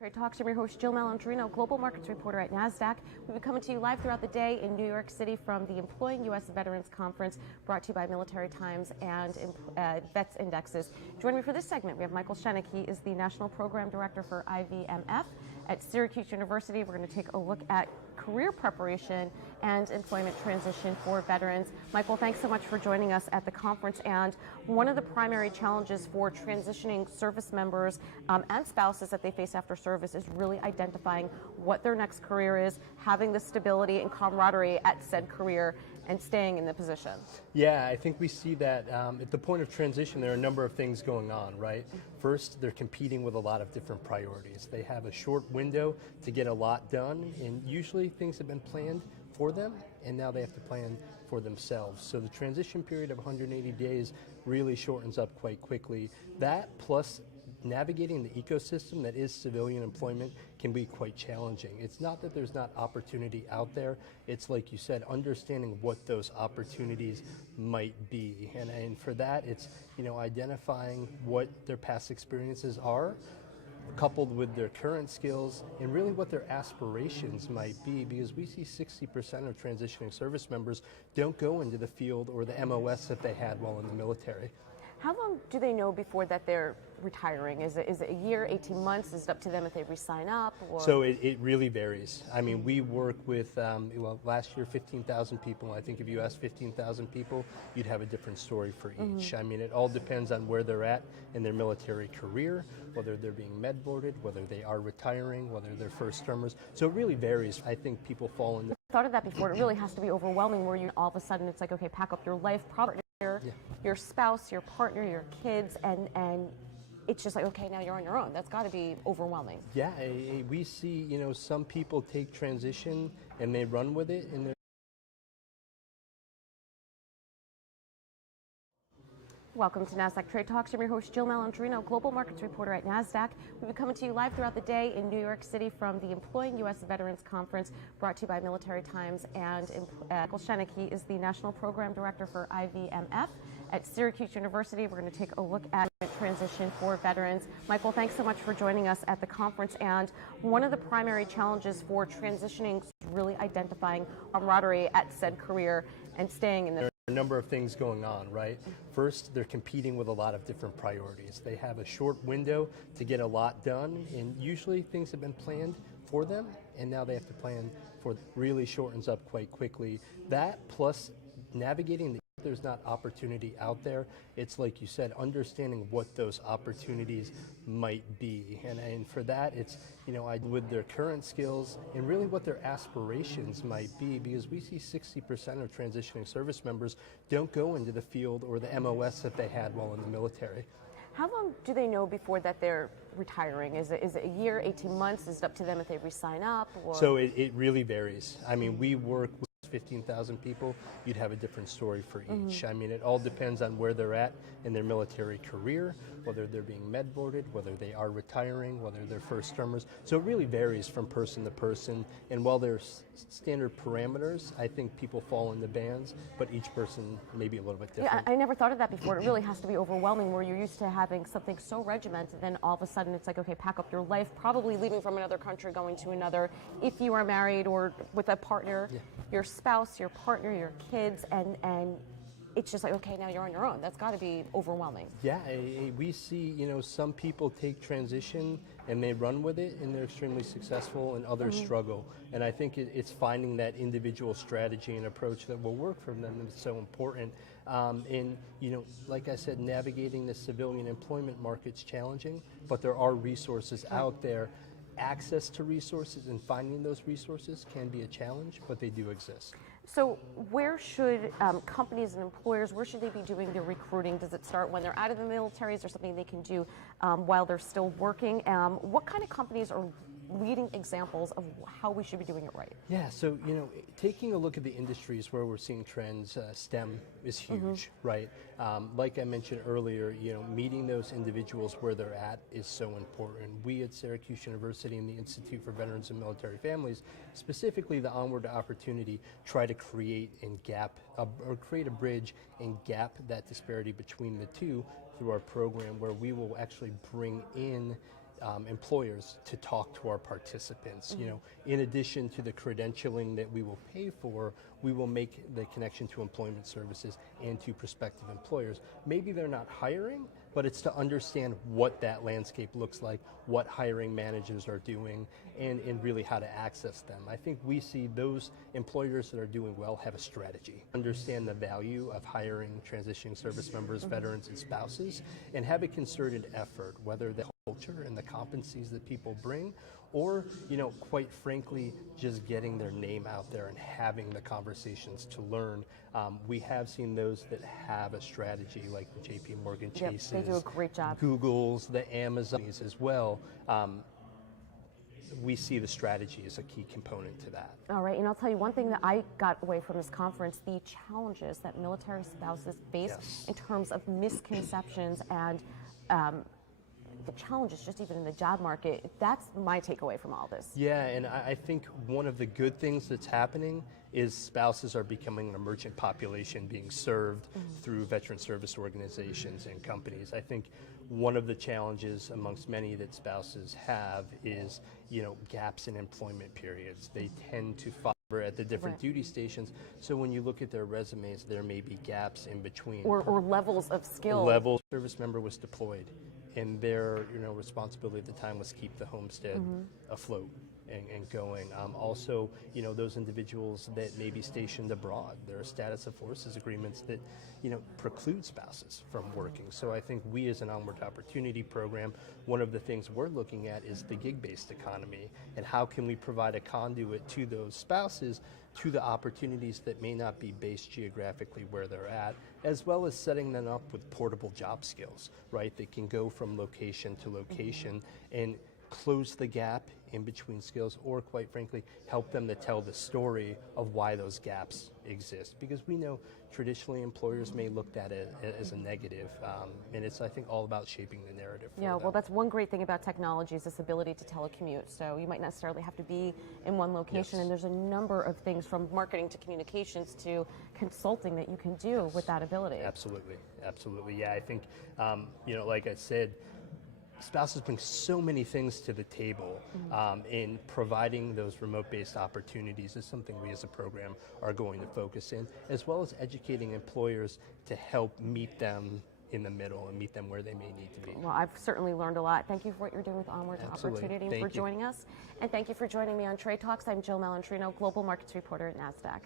Trade Talks. I'm your host, Jill Malandrino, Global Markets Reporter at Nasdaq. We'll be coming to you live throughout the day in New York City from the Employing U.S. Veterans Conference, brought to you by Military Times and Vets Indexes. Joining me for this segment, we have Michael Schoeneck. He is the National Program Director for IVMF at Syracuse University. We're going to take a look at career preparation and employment transition for veterans. Michael, thanks so much for joining us at the conference. And one of the primary challenges for transitioning service members and spouses that they face after service is really identifying what their next career is, having the stability and camaraderie at said career, and staying in the position. Yeah, I think we see that at the point of transition, there are a number of things going on, right? First, they're competing with a lot of different priorities. They have a short window to get a lot done, and usually things have been planned for them, and now they have to plan for themselves. So the transition period of 180 days really shortens up quite quickly. That plus navigating the ecosystem that is civilian employment can be quite challenging. It's not that there's not opportunity out there, it's like you said, understanding what those opportunities might be. And for that, it's identifying what their past experiences are, coupled with their current skills, and really what their aspirations might be, because we see 60% of transitioning service members don't go into the field or the MOS that they had while in the military. How long do they know before that they're retiring? Is it a year, 18 months? Is it up to them if they re-sign up? Or? So it really varies. I mean, we work with, last year 15,000 people. I think if you asked 15,000 people, you'd have a different story for each. I mean, it all depends on where they're at in their military career, whether they're being med-boarded, whether they are retiring, whether they're first-termers. So it really varies. I think people fall in. I thought of that before. It really has to be overwhelming where you all of a sudden it's like, okay, pack up your life, probably your spouse, your partner, your kids, and it's just like, okay, now you're on your own. That's got to be overwhelming. Yeah, we see, some people take transition and they run with it, and Welcome to Nasdaq Trade Talks. I'm your host, Jill Malandrino, Global Markets Reporter at Nasdaq. We'll be coming to you live throughout the day in New York City from the Employing U.S. Veterans Conference, brought to you by Military Times and Michael Schoeneck. He is the National Program Director for IVMF at Syracuse University. We're going to take a look at transition for veterans. Michael, thanks so much for joining us at the conference. And one of the primary challenges for transitioning is really identifying camaraderie at said career and staying in the. A number of things going on, right? First, they're competing with a lot of different priorities. They have a short window to get a lot done, and usually things have been planned for them, and now they have to plan for really shortens up quite quickly. That plus navigating the there's not opportunity out there, it's like you said, understanding what those opportunities might be. And for that, it's, with their current skills and really what their aspirations might be, because we see 60% of transitioning service members don't go into the field or the MOS that they had while in the military. How long do they know before that they're retiring? Is it a year, 18 months? Is it up to them if they re-sign up? Or? So it really varies. I mean, we work with 15,000 people, you'd have a different story for each. I mean, it all depends on where they're at in their military career, whether they're being med-boarded, whether they are retiring, whether they're first-termers. So it really varies from person to person. And while there's standard parameters, I think people fall into bands, but each person may be a little bit different. Yeah, I never thought of that before. It really has to be overwhelming where you're used to having something so regimented, then all of a sudden it's like, okay, pack up your life, probably leaving from another country, going to another. If you are married or with a partner, your spouse, your partner, your kids, and it's just like, okay, now you're on your own. That's got to be overwhelming. Yeah, we see, some people take transition and they run with it and they're extremely successful, and others struggle. And I think it's finding that individual strategy and approach that will work for them that's so important. And, like I said, navigating the civilian employment market's challenging, but there are resources out there. Access to resources and finding those resources can be a challenge, but they do exist. So where should companies and employers, where should they be doing their recruiting? Does it start when they're out of the military? Is there something they can do while they're still working? What kind of companies are leading examples of how we should be doing it right? Yeah, so, taking a look at the industries where we're seeing trends, STEM is huge, right? Like I mentioned earlier, meeting those individuals where they're at is so important. We at Syracuse University and the Institute for Veterans and Military Families, specifically the Onward to Opportunity, try to create create a bridge and gap that disparity between the two through our program, where we will actually bring in employers to talk to our participants. You know, in addition to the credentialing that we will pay for, we will make the connection to employment services and to prospective employers. Maybe they're not hiring, but it's to understand what that landscape looks like, what hiring managers are doing, and really how to access them. I think we see those employers that are doing well have a strategy, understand the value of hiring transitioning service members, veterans, and spouses, and have a concerted effort, whether the culture and the competencies that people bring, or, you know, quite frankly, just getting their name out there and having the conversations to learn. We have seen those that have a strategy, like the JP Morgan Chases, they do a great job. Googles, the Amazons as well. We see the strategy as a key component to that. All right, and I'll tell you one thing that I got away from this conference, the challenges that military spouses face in terms of misconceptions and the challenges just even in the job market. That's my takeaway from all this. Yeah, and I think one of the good things that's happening is spouses are becoming an emergent population being served through veteran service organizations and companies. I think one of the challenges amongst many that spouses have is, you know, gaps in employment periods. They tend to follow at the different duty stations, so when you look at their resumes, there may be gaps in between. Or levels of skill. Level service member was deployed, and their responsibility at the time was keep the homestead afloat and going. Also, you know, those individuals that may be stationed abroad, there are status of forces agreements that, you know, preclude spouses from working. So I think we as an Onward Opportunity program, one of the things we're looking at is the gig-based economy, and how can we provide a conduit to those spouses to the opportunities that may not be based geographically where they're at, as well as setting them up with portable job skills, right? They can go from location to location and close the gap in between skills, or quite frankly, help them to tell the story of why those gaps exist. Because we know traditionally employers may look at it as a negative, and it's, I think, all about shaping the narrative for them. Well, that's one great thing about technology is this ability to telecommute. So you might not necessarily have to be in one location, and there's a number of things from marketing to communications to consulting that you can do with that ability. Absolutely, absolutely. Yeah, I think, you know, like I said, spouses bring so many things to the table, in providing those remote-based opportunities is something we as a program are going to focus in, as well as educating employers to help meet them in the middle and meet them where they may need to be. Well, I've certainly learned a lot. Thank you for what you're doing with Onward to Opportunity and for joining us. And thank you for joining me on Trade Talks. I'm Jill Malandrino, Global Markets Reporter at Nasdaq.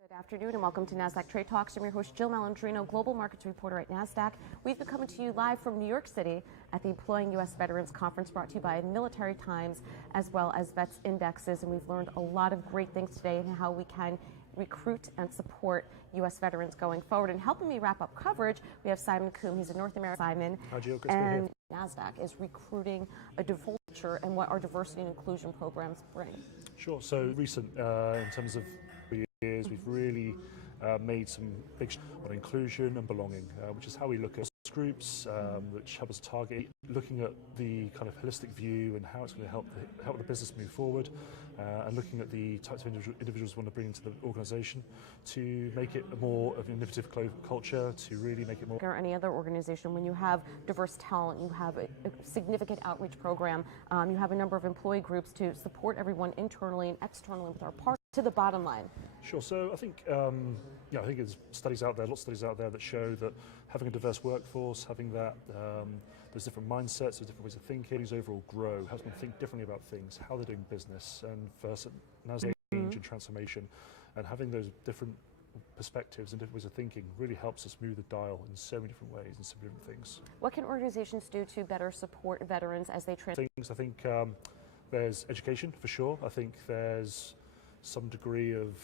Good afternoon and welcome to Nasdaq Trade Talks. I'm your host, Jill Malandrino, Global Markets Reporter at Nasdaq. We've been coming to you live from New York City at the Employing U.S. Veterans Conference, brought to you by Military Times as well as Vets Indexes. And we've learned a lot of great things today and how we can recruit and support U.S. veterans going forward. And helping me wrap up coverage, we have Simon Coombe. He's a North American Simon. Hi, Jill. Good and to be here. Nasdaq is recruiting a diverse culture and what our diversity and inclusion programs bring. Sure. So recent, in terms of years, we've really made some big on inclusion and belonging, which is how we look at groups, which help us target, looking at the kind of holistic view and how it's going to help the business move forward, and looking at the types of individuals we want to bring into the organisation to make it a more of an innovative culture, to really make it more. Or any other organization, when you have diverse talent, you have a significant outreach program, you have a number of employee groups to support everyone internally and externally with our partners. To the bottom line. Sure. So I think, I think there's studies out there, lots of studies out there that show that having a diverse workforce, having that, there's different mindsets, there's different ways of thinking, things overall grow, helps them think differently about things, how they're doing business, and first, Nasdaq change and transformation, and having those different perspectives and different ways of thinking really helps us move the dial in so many different ways and so many different things. What can organizations do to better support veterans as they transition? I think there's education for sure. I think there's some degree of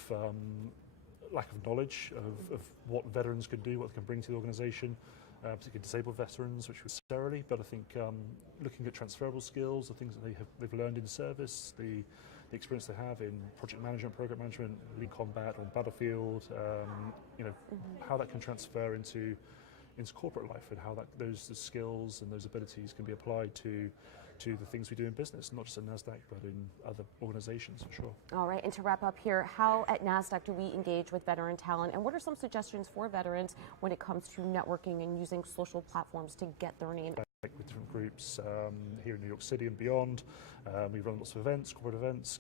lack of knowledge of what veterans can do, what they can bring to the organisation, particularly disabled veterans, which necessarily. But I think looking at transferable skills, the things that they've learned in service, the experience they have in project management, program management, in combat, on battlefield, how that can transfer into corporate life, and how those skills and those abilities can be applied to to the things we do in business, not just at Nasdaq, but in other organizations for sure. All right, and to wrap up here, how at Nasdaq do we engage with veteran talent, and what are some suggestions for veterans when it comes to networking and using social platforms to get their name? With different groups here in New York City and beyond. We run lots of events, corporate events,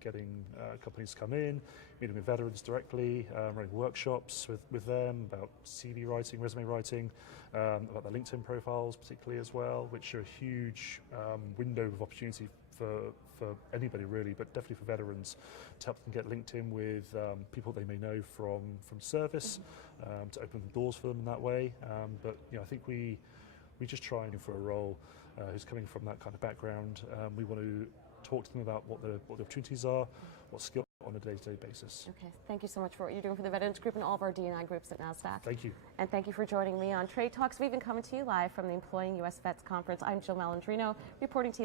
getting companies to come in, meeting with veterans directly, running workshops with them about CV writing, resume writing, about their LinkedIn profiles particularly as well, which are a huge window of opportunity for anybody really, but definitely for veterans, to help them get linked in with people they may know from service, to open doors for them in that way. But I think we just try and for a role who's coming from that kind of background. We want to talk to them about what the opportunities are, what skills on a day-to-day basis. Okay, thank you so much for what you're doing for the Veterans Group and all of our D&I groups at Nasdaq. Thank you. And thank you for joining me on Trade Talks. We've been coming to you live from the Employing U.S. Vets Conference. I'm Jill Malandrino, reporting to you